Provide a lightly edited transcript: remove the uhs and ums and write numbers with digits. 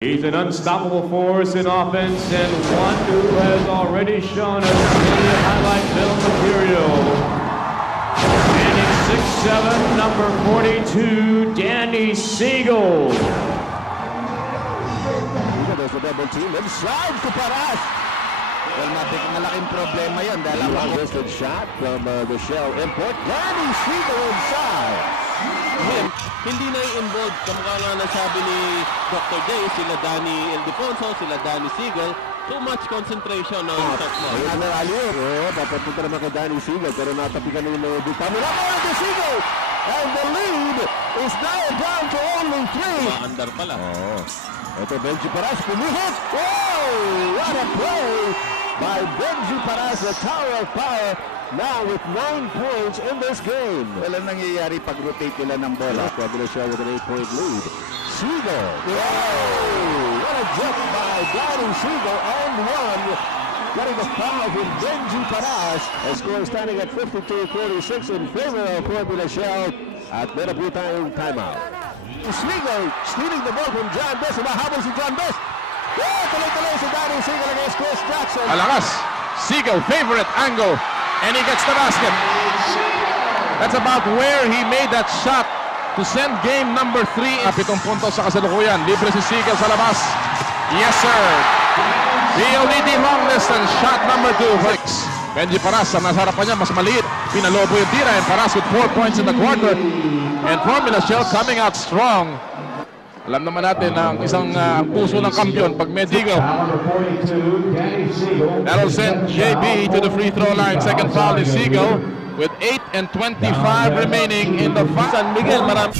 He's an unstoppable force in offense and one who has already shown us plenty of highlight film material. Standing 6'7", number 42, Danny Siegel. There's a double team and slide to Paras. Well, malaking problema yan dahil ang listed shot from the Shell import. Danny Siegel inside. Hindi na i-involved, kamukha nga nasabi ni Dr. Day, sila Danny Ildefonso, sila Danny Siegel. Too much concentration on shot mo. Another alley-oop. Papunta naman kay Danny Siegel pero natapikan na yung mga butang. Nakakuha to Siegel! And the lead is now down to only 3. Maandar pala. Ito Benji Paras, pumihit! Whoa! What a play by Benji Paras, the tower of power. Now with 9 points in this game. Walang nangyayari pag-rotate nila ng bola. Pwede siya with an 8-point lead. Siegel. Whoa! What a jump by Danny Siegel and one. Getting the foul from Benji Paras. The score standing at 52-46 in favor of Formula Shell at meron tayong timeout. Siegel stealing the ball from John Best. Mahabol si John Best. Tuloy-tuloy si Danny Siegel against Chris Jackson. Alakas. Siegel, favorite angle. And he gets the basket. That's about where he made that shot to send game number 3. 7 puntos sa kasalukuyan. Libre si Siegel sa labas. Yes, sir. PODD long distance shot number 2. Benji Paras, ang nasa harapan niya, mas maliit. Pinalobo yung tira. And Paras with 4 points in the quarter. And Formula Shell coming out strong. Alam naman natin na ang isang puso ng kampiyon pag may Siegel. That'll send JB to the free throw line. Second foul is Siegel with 8 and 25 remaining in the San Miguel, marami.